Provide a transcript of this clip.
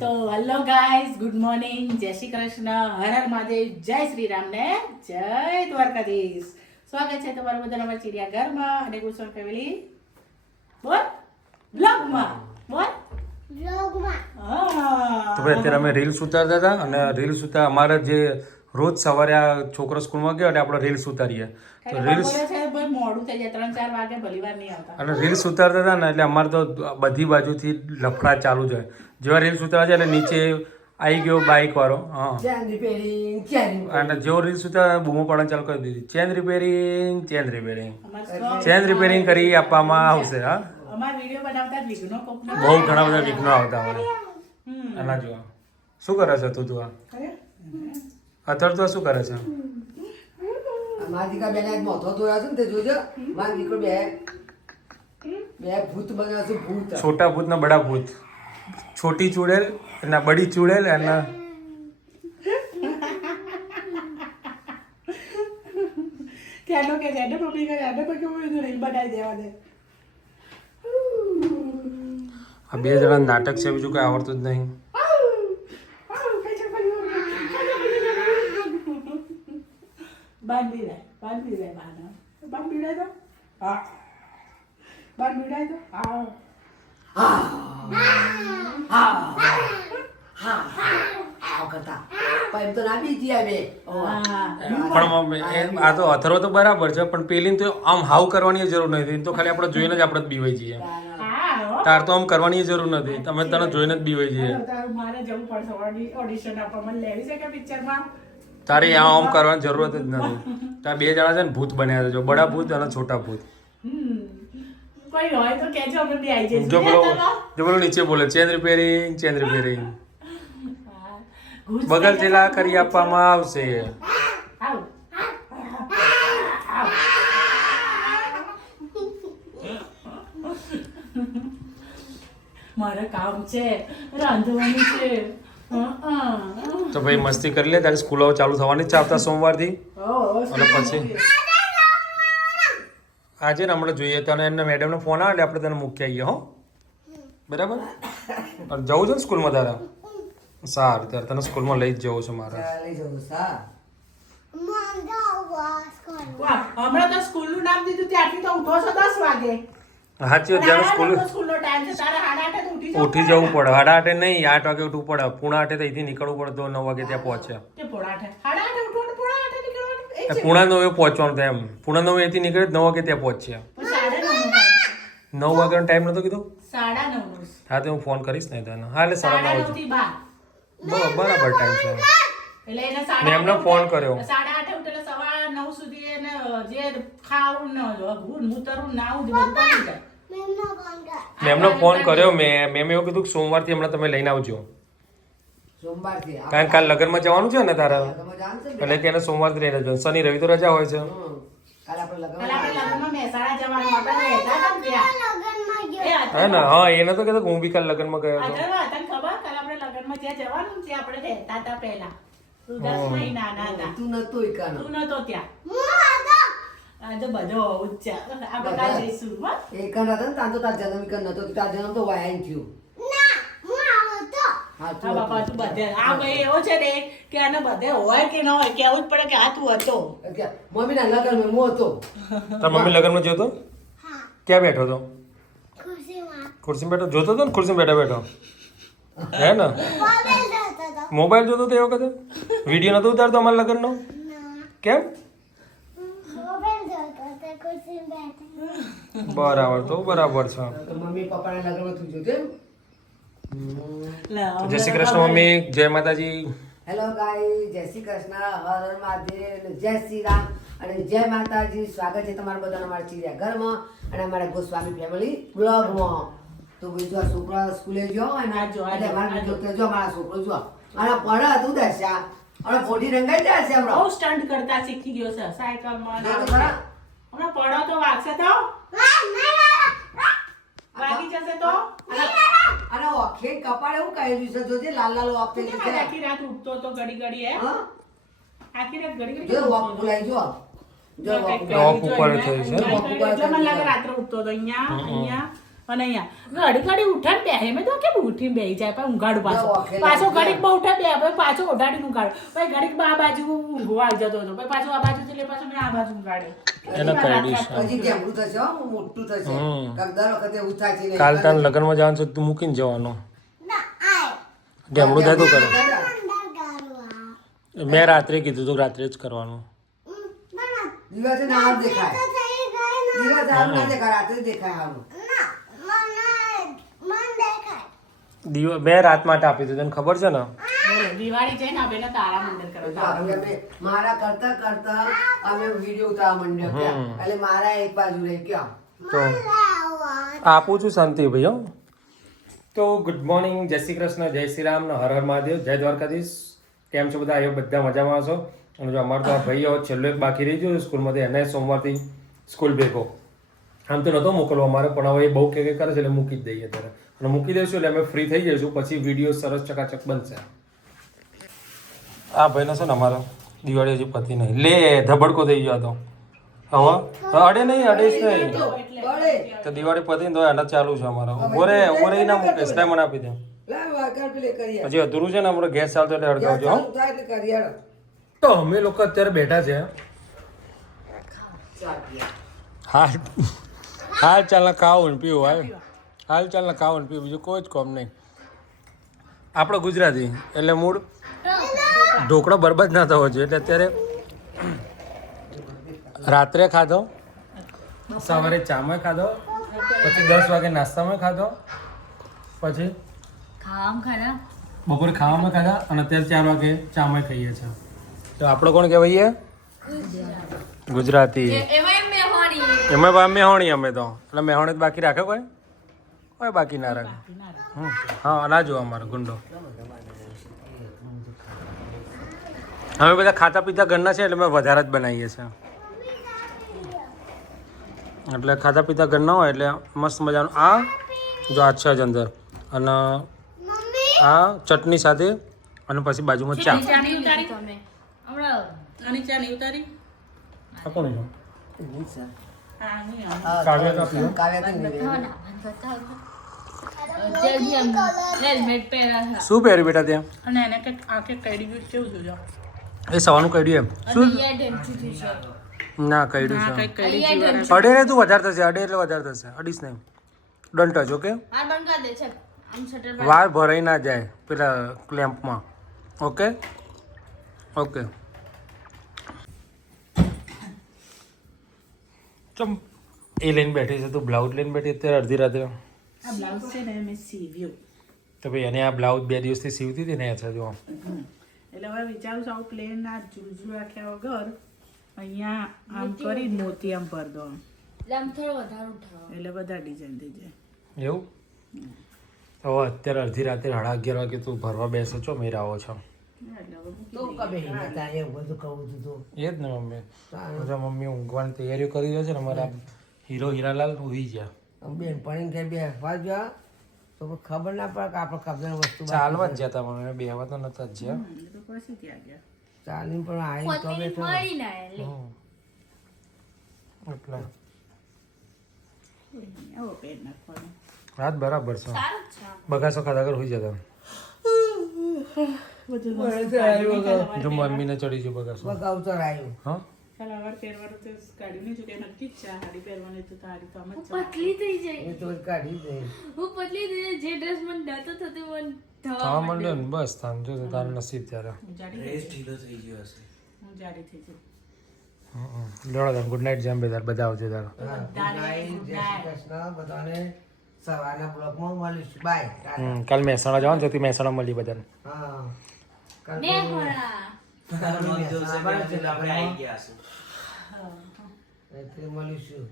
તો hello guys, good morning, જય શ્રી કૃષ્ણ, હર હર મહાદેવ, જય શ્રી રામ ને જય દ્વારકાધીશ. સ્વાગત છે તમારું બધાના અમારા ચિડિયાઘરમાં અને ગુસ્સોન ફેમિલી બોલ બ્લોગમાં બોલ બ્લોગમાં. તો ભાઈ અત્યારે અમે રીલ્સ ઉતારતા હતા અને રીલ્સ ઉતાર અમારે જે રોજ સવારે આ છોકરો સ્કૂલમાં ગયો એટલે આપણે રીલ્સ ઉતારીએ તો રીલ્સ મોડું થઈ જાય 3-4 વાગે ભલી વાર નહીં આવતા અને રીલ્સ ઉતારતા હતા ને એટલે અમારે તો બધી બાજુથી લફડા ચાલુ છે. જેવા રીલ્સ ઉતારે છે એટલે નીચે આવી ગયો બાઇક વાળો અને જેવો રીલ્સ ઉતારે બૂમો પાડવાનું ચાલુ કરી દીધી. ચેન રિપેરિંગ કરી આપવામાં આવશે. હા, અમાર વિડિયો બનાવતા વિઘ્નો કોકના બહુ ઘણા બધા વિઘ્નો આવતા હોય. આના જો શું કરે છે તું આ અત્યારે તો શું કરે છે? મારી દીકરા બેને આજ મોથો ધોયા છે ને તે જોજો મારી દીકરો બે ભૂત બન્યા છે. ભૂત છોટા ભૂત ને બડા ભૂત, છોટી ચુડેલ અને બડી ચુડેલ અને કેનો કે જેને ટોપી કરે આને પર કેવું રીલ બનાવી દેવા દે. આ બે જણા નાટક છે, બીજું કઈ આવડતું જ નહીં. બાંધી દે બાના બાંધી દે તો હા બાંધી દે તો હા કરતા પણ તો ના બીજી આવે. પણ આ તો અથરો તો બરાબર છે, પણ પેલી તો આમ હાવ કરવાની જરૂર નથી. તો ખાલી આપણે જોઈને જ આપણે બીવાઈ જઈએ. તાર તો આમ કરવાની જરૂર નથી, તમે તને જોઈને જ બીવાઈ જઈએ. મારે જવું પડશે ઓડિશન આપવા. મને લેવી છે કે પિક્ચરમાં? તારે આમ કરવાની જરૂરત જ નથી. તાર બે જણા છે ને ભૂત બન્યા છે, જો બડા ભૂત અને છોટા ભૂત. કોઈ હોય તો કેજો, અમે બે આવી જઈશું. જો બોલો નીચે બોલે ચેન રિપેરિંગ બગલ થેલા કરી આપવામાં આવશે. આવ મારે કામ છે, રાંધવાનું છે. તો ભાઈ મસ્તી કરી લે, તારી સ્કૂલો ચાલુ થવાની જ છે આવતા સોમવારથી. અને પછી આજે ને હમણાં જોઈએ તને એમના મેડમનો ફોન આવે એટલે આપણે તને મૂકી આવીએ. હો બરાબર? અને જવું છે ને સ્કૂલમાં તારા? સારું, ત્યારે તને સ્કૂલમાં લઈ જ જવું છે મારે. લઈ જવું સા હમણાં તો સ્કૂલનું નામ દીધું ત્યારથી તો ઉઠો છો 10 વાગે. સાચી વાત, જ્યારે સ્કૂલનો ટાઈમ છે, તારે 8:30 ઉઠી જવું પડે. 8:30 નહીં, 8 વાગે ઉઠવું પડે. 7:30 અહીંથી નીકળવું પડે તો 9 વાગે ત્યાં પહોંચે. કે 8:30 ઉઠવાનું, 8:30 નીકળવાનું. 9:30 પહોંચવાનું થાય એમ. 9:30 અહીંથી નીકળે 9 વાગે ત્યાં પહોંચશે. 9 વાગ્યાનો ટાઈમ નતો કીધું? 9:30. હા, તો હું ફોન કરીશ ને તને. હા, એટલે 9:30 થી 12. બરાબર ટાઈમ છે. એટલે એને મેં એમને ફોન કર્યો. 8:30 ઉઠે એટલે સવા 9 સુધી એને જે ખાવું ન હું ઉતરું નાવું જ બધું પડી જાય. મેં એમને ફોન કર્યો. મેં એવું કીધું કે સોમવારથી હમણાં તમે લઈને આવજો, સોમવારથી કારણ કે કાલ લગ્નમાં જવાનું છે ને તારા, તમે જાણશો ને? એટલે કે એને સોમવારથી લઈને આવજો. શનિ રવિ તો રજા હોય છે. કાલે આપણે કાલે આપણે લગ્નમાં મહેસાણા જવાનું. આપણે રહેતા હતા ને ત્યાં. હે ને? હા, એને તો કીધું હું બી કાલ લગ્નમાં ગયો હતો. તને ખબર? કાલે આપણે લગ્નમાં જ્યાં જવાનું છે આપણે રહેતા હતા પહેલા. તું 10 મહિનાના હતા. તું નતો એકાનો. તું નતો ત્યાં. આ તો બધો ઉચ્ચા આપણે કાલે જઈશું. હો? એકાનો હતો ને તાર તો તાર જન્મ એકાનો નતો. તાર જન્મ તો વાયા થયું. હા, હા બાપા, તું બધે આ ભાઈ એવો છે ને કે આને બધે હોય કે ન હોય કેવું જ પડે કે આ તું હતો. મમ્મીના લગ્નમાં હું હતો. તાર મમ્મી લગ્નમાં જોતો? ક્યાં બેઠો હતો? ખુરશીમાં બેઠો જોતો હતો ને? ખુરશીમાં બેઠો હે ને? મોબાઈલ જોતો હતો એ વખતે? વિડીયો નતો ઉતારતો અમારા લગ્નનો? કેમ? બરાબર, તો બરાબર છે. તો મમ્મી પપ્પાના લગ્નમાં તું જોતો એમ? જય શ્રી કૃષ્ણ મમ્મી, જય માતાજી. હેલો ગાઈસ, જય શ્રી કૃષ્ણ, હર હર મહાદેવ, જય શ્રી રામ અને જય માતાજી. સ્વાગત છે તમારા બધાના અમારા ચિડિયાઘરમાં અને અમારા ગોસ્વામી ફેમિલી બ્લોગમાં. તો ભાઈ જો આ છોકરા સ્કૂલે ગયો અને એટલે અમારા જો મારા છોકરો જો અને પડે તું દશા અને ફોડી રંગાઈ જાય છે હમણાં. બહુ સ્ટન્ટ કરતા શીખી ગયો છે સાયકલમાં. જો તો ખરા. હમણાં પડો તો વાગશે તો વાગી જશે તો. અને ઓખે કપાળ એવું કહેલું છે જોજે લાલ લાલ ઓખ થઈ ગઈ છે. આખી રાત ઉઠતો તો ઘડી હે. હા, આખી રાત ઘડી જો ઓખ બોલાઈ જો જો ઓખ ઓખ ઉપર થઈ છે. મને લાગે રાત્રે ઉઠતો તો અહીંયા અને અહીંયા ઘડી ઘડી ઉઠે ને બેહે મેં તો કેમ ઉઠીને બેહી જાય પણ ઊંઘાડું પાછો ઓખે પાછો લાગે. ઘડીક બહુ ઉઠે બે પછી પાછો ઓઢાડીને ઊંઘાડું પછી ઘડીક આ બાજુ ઊંઘવા આવી જતો હતો પછી પાછો આ બાજુ એટલે પાછો મેં આ બાજુ ઊંઘાડ્યો એને કઈડીશ. હજી ઢેમડું થશે હો, મોટું થશે કાંઈક દર વખતે એવું થાય છે ને. કાલ તાર લગ્નમાં જવાનું છે તું મૂકીને જવાનું ડેમડું થાય તો કરે. મેં રાત્રે કીધું તું રાત્રે જ કરવાનું. દિવસે ના હાલ દેખાય દિવસે હાલ ના દેખાય રાત્રે દેખાય હાલું. મેં રાત માટે આપી દીધું તને ખબર છે ને. બોલો, દિવાળી છે ને આપણે તારા મંદિર તો કરવા હવે અમે મારા કરતા કરતા અમે વિડીયો ઉતારવા માંડ્યા ત્યાં. એટલે મારા એક બાજુ રહી ગયા. તો આપું છું શાંતિ ભાઈ હો. તો ગુડ મોર્નિંગ, જય શ્રી કૃષ્ણ, જય શ્રી રામ, હર હર મહાદેવ, જય દ્વારકાધીશ. કેમ છો બધા? આવ્યો બધા મજામાં હશો. અને જો અમારે તો આ ભાઈ હવે છેલ્લો એક બાકી રહી ગયો સ્કૂલમાંથી, એને સોમવારથી સ્કૂલ ભેગો. આમ તો નહોતો મોકલવો અમારે, પણ હવે એ બહુ કે કરે છે એટલે મૂકી જ દઈએ અત્યારે. અને મૂકી દઈશું એટલે અમે ફ્રી થઈ જઈશું, પછી વિડીયો સરસ ચકાચક બનશે. આ ભાઈને છે ને અમારો દિવાળી હજી પતી નહીં. લે ધબડકો થઈ ગયો હતો. હવે અડે નહીં, અડે જ નહીં. બળે. તો દિવાળી પતી ને તો એના ચાલુ છે અમારો. ઓરે ના મૂકે, સ્ટાઈ મને આપી દે. લાવ વાકર પેલે કરીએ. હજી અધૂરું છે ને, અમારો ગેસ ચાલતો એટલે અડકાવજો હો. ચાલુ થાય એટલે કરીએ હાલો. તો અમે લોકો અત્યારે બેઠા છે. હાલ હાલ ચાલના ખાવું ને પીવું હાલ ચાલના ખાવું ને પીવું, બીજું કોઈ જ કામ નહીં. આપણો ગુજરાતી એટલે મૂળ ઢોકળો બરબાદ ના થવો જોઈએ. એટલે અત્યારે રાત્રે ખાધો, સવારે ચામાં ખાધો, પછી 10 વાગે નાસ્તામાં ખાધો, પછી બપોરે ખાવામાં ખાધા અને અત્યારે 4 વાગે ચામાં ખાઈએ છીએ. તો આપણો કોણ કહેવાય? ગુજરાતી. એમાં મેહોણી અમે તો એટલે મેહોણી જ બાકી રાખે કોઈ બાકી ના રાખે. હા ના જો અમારો ગુંડો. અમે બધા ખાતા પીતા ઘરના છે એટલે અમે વધારે જ બનાવીએ છીએ. એટલે ખાતા પીતા ઘરના હોય એટલે મસ્ત મજાનું. આ જો આ છે જ અંદર, અને આ ચટણી સાથે, અને પછી બાજુમાં ચા. આ કોણ છે? કાવ્યા કાપી હો. કાવ્યા તો નહીં. શું પહેર્યું બેટા ત્યાં? અને એને કંઈક આંખે કઈડી ગયું કેવું જોજો એ સવાનું કઈડ્યું એમ શું? ના કઈડ્યું છે. અડે ને તું વધારે થશે, અડે એટલે વધારે થશે, અડીશ નહીં. Don't touch, okay? વાર ભરાઈ ના જાય પેલા ક્લેમ્પમાં. Okay okay. ચમ એ લઈને બેઠી છે તું, બ્લાઉઝ લઈને બેઠી અત્યારે અડધી રાત્રે. આ બ્લાઉઝ છે ને મેં સીવ્યું તો ભાઈ એને આ બ્લાઉઝ 2 દિવસથી સીવતી હતી ને છે જો. એટલે હવે વિચારું છું આવું પ્લેન આ જુજુ રાખ્યા વગર અહીંયા આમ કરી મોતી આમ ભર દો એટલે બધા ડિઝાઇન થઈ જાય. એવું? હવે અત્યારે અડધી રાત્રે 11:30 વાગે તું ભરવા બેસો છો, મેર આવો છો. એટલે હવે મૂકી તો કબે હતા એવું બધું કહું છું તો. એ જ ને મમ્મી. બધા મમ્મી ઊંઘવાની તૈયારીઓ કરી રહ્યા છે ને. અમારા હીરો હીરાલાલ ઉઈ ગયા. બેન પણ કે બે વાગ્યા તો ખબર ના પડે કે આપણે કબજાની વસ્તુ ચાલવા જ જતા પણ બેહવા તો નતા જ જ્યાં. એ તો પછી ત્યાં ગયા ચાલીને પણ આવી તો બેઠો. એટલે આવો પેટ નાખવાનો રાત બરાબર છે. બગાસો ખાધા કર હોઈ જતા. જો મમ્મીને ચડી ગયું બગાસો. બગાવતર આવ્યું. હા સલવાર પહેરવાનું તો કાઢ્યું નહીં, કે નક્કી જ છે સાડી પહેરવાની તો તારી તો આમ જ છે. પતલી થઈ જાય એ તો કાઢી દે. હું પતલી થઈ જાય જે ડ્રેસ મને દાતો થતો મન થવા માંડ્યો ને બસ તાન જો તારું નસીબ ત્યારે. હું જાડી થઈ જઈશ. લેવડો ગુડ નાઇટ જેમ બેદાર બધા આવજો તારો. જય શ્રી કૃષ્ણ બધાને. સવારના બ્લોગમાં મળીશું. બાય. કાલ મહેસાણા જવાનું છે, મહેસાણા મળી બધાને. હા કાલ ને હોળા એટલે મળીશું.